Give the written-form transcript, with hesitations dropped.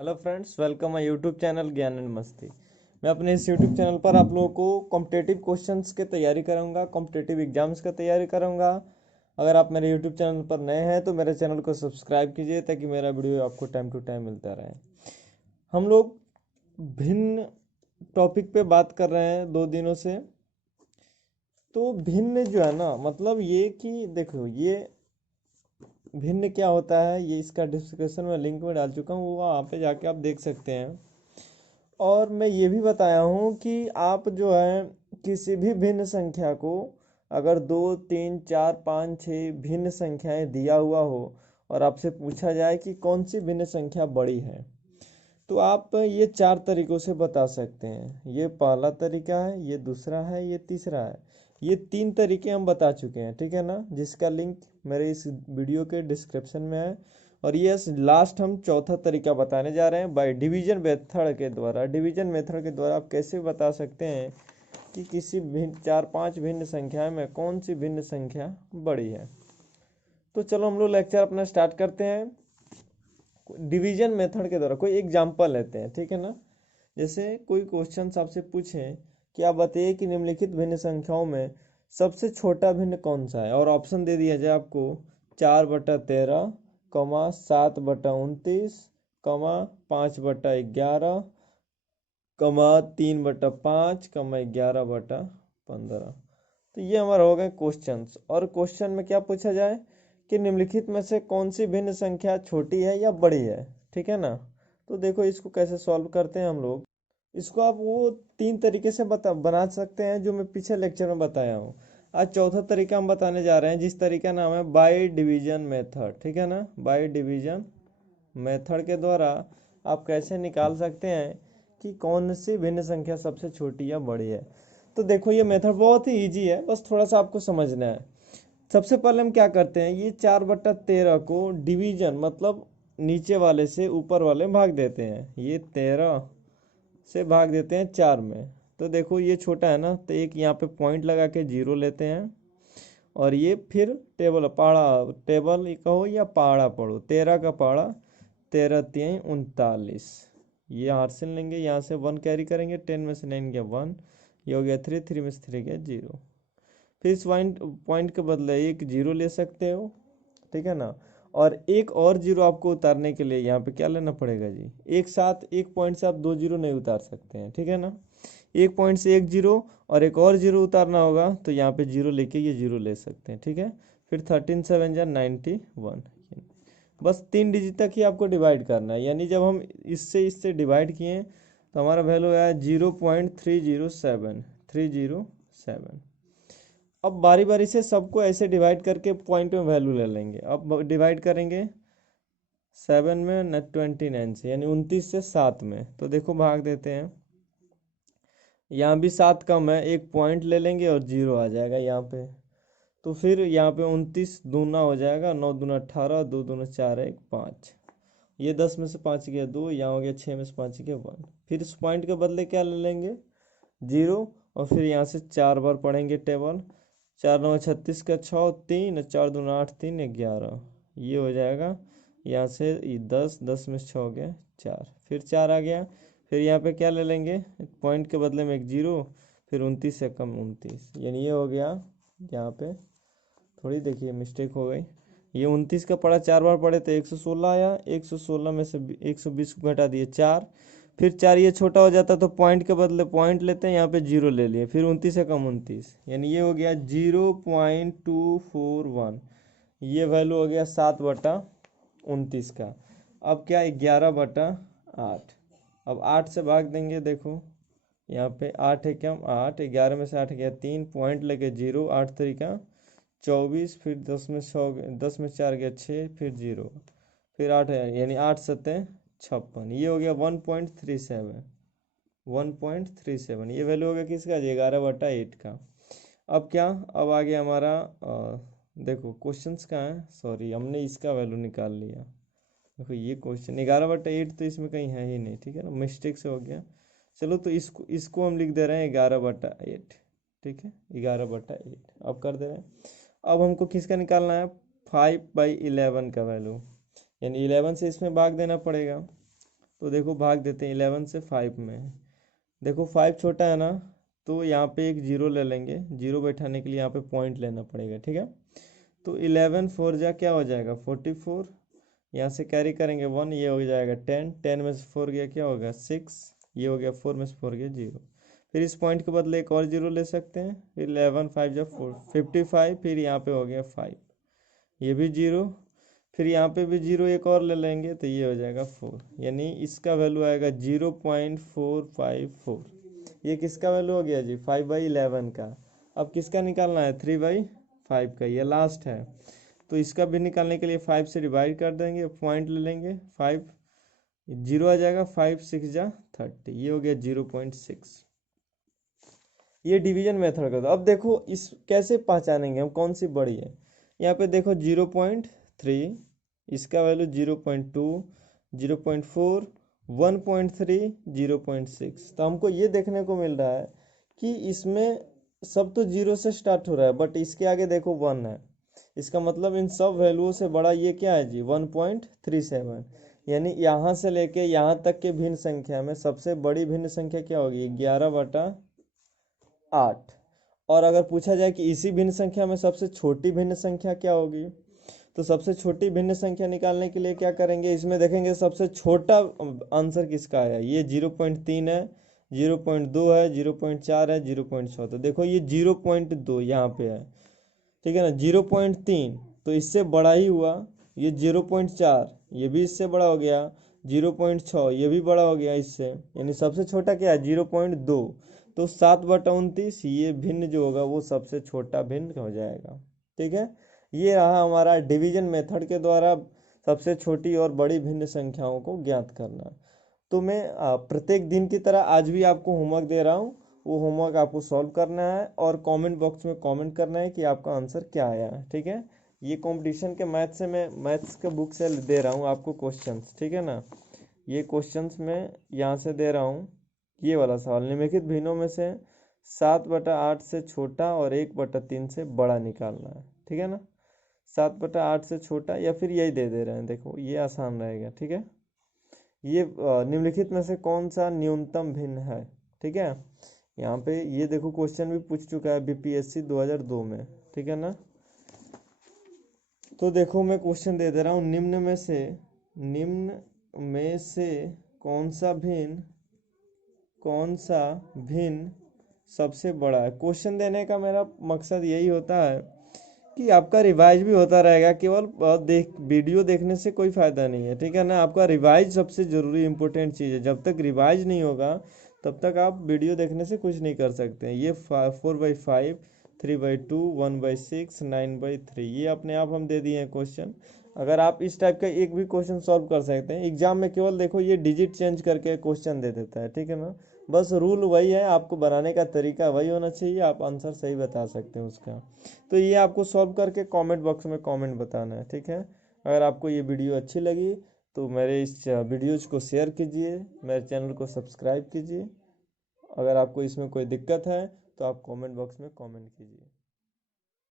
Hello friends, welcome my YouTube channel ज्ञान and मस्ती। मैं अपने इस यूट्यूब चैनल पर आप लोगों को कॉम्पिटेटिव क्वेश्चंस की तैयारी कराऊंगा, कॉम्पिटेटिव एग्जाम्स का तैयारी कराऊंगा। अगर आप मेरे यूट्यूब चैनल पर नए हैं तो मेरे चैनल को सब्सक्राइब कीजिए ताकि मेरा वीडियो आपको टाइम टू टाइम मिलता रहे। हम लोग भिन्न टॉपिक पे बात कर रहे हैं 2 दिनों से। तो भिन्न जो है ना, मतलब ये कि देखो, ये भिन्न क्या होता है, ये इसका डिस्क्रिप्शन में लिंक में डाल चुका हूँ, वो वहाँ पे जाके आप देख सकते हैं। और मैं ये भी बताया हूँ कि आप जो है किसी भी भिन्न संख्या को, अगर 2 3 4 5 6 भिन्न संख्याएं दिया हुआ हो और आपसे पूछा जाए कि कौन सी भिन्न संख्या बड़ी है, तो आप ये 4 तरीकों से बता सकते हैं। ये पहला तरीका है, ये दूसरा है, ये तीसरा है। ये 3 तरीके हम बता चुके हैं, ठीक है ना, जिसका लिंक मेरे इस वीडियो के डिस्क्रिप्शन में है। और ये लास्ट हम चौथा तरीका बताने जा रहे हैं, बाय डिवीजन मेथड के द्वारा। डिवीजन मेथड के द्वारा आप कैसे बता सकते हैं कि किसी भिन्न 4 5 भिन्न संख्या में कौन सी भिन्न संख्या बड़ी है। तो चलो हम लोग लेक्चर अपना स्टार्ट करते हैं। डिवीजन मेथड के द्वारा कोई एग्जांपल लेते हैं, ठीक है ना। जैसे कोई क्वेश्चन आपसे पूछे कि आप बताइए कि निम्नलिखित भिन्न संख्याओं में सबसे छोटा भिन्न कौन सा है, और ऑप्शन दे दिया जाए आपको 4/13, 7/29, 5/11, 3/5, 11/15। तो ये हमारा हो गया क्वेश्चंस। और क्वेश्चन में क्या पूछा जाए कि निम्नलिखित में से कौन सी भिन्न संख्या छोटी है या बड़ी है, ठीक है ना। तो देखो इसको कैसे सॉल्व करते हैं हम लोग। इसको आप वो 3 तरीके से बना सकते हैं जो मैं पिछले लेक्चर में बताया हूँ। आज चौथा तरीका हम बताने जा रहे हैं, जिस तरीका नाम है बाय डिवीजन मेथड, ठीक है ना। बाय डिवीजन मेथड के द्वारा आप कैसे निकाल सकते हैं कि कौन सी भिन्न संख्या सबसे छोटी या बड़ी है। तो देखो ये मेथड बहुत ही इजी है, बस थोड़ा सा आपको समझना है। सबसे पहले हम क्या करते हैं, ये 4/13 को डिवीजन मतलब नीचे वाले से ऊपर वाले में भाग देते हैं। ये 13 से भाग देते हैं 4 में। तो देखो ये छोटा है ना, तो एक यहाँ पे पॉइंट लगा के 0 लेते हैं। और ये फिर टेबल पाड़ा, टेबल कहो या पाड़ा पढ़ो, 13 का पाड़ा, 13×3 = 39। ये हार्सिल लेंगे, यहाँ से 1 कैरी करेंगे, 10 में से 9 गया 1, ये हो गया 3, 3 में से 3 गया 0। फिर इस पॉइंट पॉइंट के बदले एक 0 ले सकते हो, ठीक है ना। और एक और 0 आपको उतारने के लिए यहाँ पे क्या लेना पड़ेगा जी, एक साथ एक पॉइंट से आप 2 0 नहीं उतार सकते हैं, ठीक है ना। एक पॉइंट से एक 0 और एक और 0 उतारना होगा, तो यहाँ पे 0 लेके ये 0 ले सकते हैं, ठीक है। फिर 13×7 = 91। बस 3 डिजिट तक ही आपको डिवाइड करना है, यानी जब हम इससे इससे डिवाइड किए तो हमारा वैल्यू आया 0.307। अब बारी बारी से सबको ऐसे डिवाइड करके पॉइंट में वैल्यू ले लेंगे। अब डिवाइड करेंगे 7 में न 29 से, यानी 29 से 7 में। तो देखो भाग देते हैं, यहाँ भी 7 कम है, एक पॉइंट ले लेंगे और 0 आ जाएगा यहाँ पे। तो फिर यहाँ पे 29 दूना हो जाएगा, 9 दूना 18, 2 दूना 4, 1 5। ये 10 में से 5 गया 2, यहाँ हो गया 6 में से 5 गया 1। फिर इस पॉइंट के बदले क्या ले लेंगे, 0। और फिर यहाँ से 4 बार पढ़ेंगे टेबल, 4×9 = 36 का 6, 3, 4×2 = 8, 3 11। ये हो जाएगा यहाँ से 10, 10 में से 6 हो गया 4, फिर 4 आ गया। फिर यहाँ पे क्या ले लेंगे, पॉइंट के बदले में एक 0, फिर 29 से कम 29, यानी ये हो गया। यहाँ पे थोड़ी देखिए मिस्टेक हो गई, ये 29 का पढ़ा 4 बार पढ़े तो 116 आया, 116 में से 120 को घटा दिए 4। फिर 4 ये छोटा हो जाता तो पॉइंट के बदले पॉइंट लेते हैं, यहाँ पे 0 ले लिए, फिर 29 से कम 29, यानी ये हो गया 0.241। ये वैल्यू हो गया 7/29 का। अब क्या, 11/8। अब 8 से भाग देंगे, देखो यहाँ पे 8 है क्या, 8, 11 में से 8 गया 3, पॉइंट लगे 0, 8 3 = 24, फिर 10 में 6, 10 में 4 गया 6, फिर 0, फिर 8 है, यानी 8 7 56। ये हो गया 1.37, 1.37। ये वैल्यू हो गया किसका जी, 11/8 का। अब क्या, अब आ गया हमारा देखो क्वेश्चंस कहाँ है, सॉरी हमने इसका वैल्यू निकाल लिया। देखो ये क्वेश्चन 11/8 तो इसमें कहीं है ही नहीं, ठीक है ना, मिस्टेक से हो गया। चलो तो इसको इसको हम लिख दे रहे हैं 11/8, ठीक है, 11/8 अब कर दे रहे हैं। अब हमको किसका निकालना है, 5/11 का वैल्यू, यानी 11 से इसमें भाग देना पड़ेगा। तो देखो भाग देते हैं 11 से 5 में। देखो 5 छोटा है ना, तो यहाँ पे एक जीरो ले लेंगे, जीरो बैठाने के लिए यहाँ पे पॉइंट लेना पड़ेगा, ठीक है। तो 11 4 जा क्या हो जाएगा 44, यहाँ से कैरी करेंगे 1, ये हो जाएगा 10, 10 में से 4 गया क्या होगा 6, ये हो गया 4 में से 4 गया 0। फिर इस पॉइंट के बदले एक और जीरो ले सकते हैं, फिर 11 5 जा 4 55, फिर यहाँ पे हो गया 5, ये भी जीरो, फिर यहाँ पे भी जीरो एक और ले लेंगे तो ये हो जाएगा 4, यानी इसका वैल्यू आएगा 0.454। ये किसका वैल्यू हो गया जी 5/11 का। अब किसका निकालना है 3/5 का, ये लास्ट है। तो इसका भी निकालने के लिए 5 से डिवाइड कर देंगे, पॉइंट ले लेंगे 5, जीरो आ जाएगा 5 6 जा 30, ये हो गया 0.6। ये डिवीजन मेथड का। अब देखो इस कैसे पहचानेंगे हम कौन सी बड़ी है। यहाँ पे देखो 0.3, इसका वैल्यू 0.2, 0.4, 1.3, 0.6। तो हमको ये देखने को मिल रहा है कि इसमें सब तो जीरो से स्टार्ट हो रहा है, बट इसके आगे देखो 1 है। इसका मतलब इन सब वैल्यूओं से बड़ा ये क्या है जी 1.37। यानी यहाँ से लेके यहाँ तक के भिन्न संख्या में सबसे बड़ी भिन्न संख्या क्या होगी 11/8। और अगर पूछा जाए कि इसी भिन्न संख्या में सबसे छोटी भिन्न संख्या क्या होगी, तो सबसे छोटी भिन्न संख्या निकालने के लिए क्या करेंगे, इसमें देखेंगे सबसे छोटा आंसर किसका है। ये 0.3 है, 0.2 है, 0.4 है, 0.6। तो देखो ये 0.2 यहाँ पे है, ठीक है ना। 0.3 तो इससे बड़ा ही हुआ, ये 0.4 ये भी इससे बड़ा हो गया, 0.6 ये भी बड़ा हो गया इससे, यानी सबसे छोटा क्या है 0.2। तो 7/29 ये भिन्न जो होगा वो सबसे छोटा भिन्न हो जाएगा, ठीक है। ये रहा हमारा डिवीजन मेथड के द्वारा सबसे छोटी और बड़ी भिन्न संख्याओं को ज्ञात करना। तो मैं प्रत्येक दिन की तरह आज भी आपको होमवर्क दे रहा हूँ, वो होमवर्क आपको सॉल्व करना है और कमेंट बॉक्स में कमेंट करना है कि आपका आंसर क्या आया है, ठीक है। ये कंपटीशन के मैथ से मैं मैथ्स के बुक से दे रहा हूँ आपको क्वेश्चंस, ठीक है ना। ये क्वेश्चंस मैं यहाँ से दे रहा हूँ। ये वाला सवाल, निम्नलिखित भिन्नों में से 7/8 से छोटा और 1/3 से बड़ा निकालना है, ठीक है ना। 7/8 से छोटा या फिर यही दे रहे हैं, देखो ये आसान रहेगा, ठीक है। ये निम्नलिखित में से कौन सा न्यूनतम भिन्न है, ठीक है। यहाँ पे ये देखो क्वेश्चन भी पूछ चुका है बीपीएससी 2002 में, ठीक है ना। तो देखो मैं क्वेश्चन दे दे रहा हूँ, निम्न में से कौन सा भिन्न सबसे बड़ा है। क्वेश्चन देने का मेरा मकसद यही होता है कि आपका रिवाइज भी होता रहेगा, केवल वीडियो देखने से कोई फ़ायदा नहीं है, ठीक है ना। आपका रिवाइज सबसे ज़रूरी इंपॉर्टेंट चीज़ है। जब तक रिवाइज नहीं होगा तब तक आप वीडियो देखने से कुछ नहीं कर सकते हैं। ये 4/5, 3/2, 1/6, 9/3 ये अपने आप हम दे दिए हैं क्वेश्चन। अगर आप इस टाइप का एक भी क्वेश्चन सॉल्व कर सकते हैं एग्जाम में, केवल देखो ये डिजिट चेंज करके क्वेश्चन दे देता है, ठीक है ना। बस रूल वही है, आपको बनाने का तरीका वही होना चाहिए, आप आंसर सही बता सकते हैं उसका। तो ये आपको सॉल्व करके कमेंट बॉक्स में कमेंट बताना है, ठीक है। अगर आपको ये वीडियो अच्छी लगी तो मेरे इस वीडियोज़ को शेयर कीजिए, मेरे चैनल को सब्सक्राइब कीजिए। अगर आपको इसमें कोई दिक्कत है तो आप कमेंट बॉक्स में कमेंट कीजिए।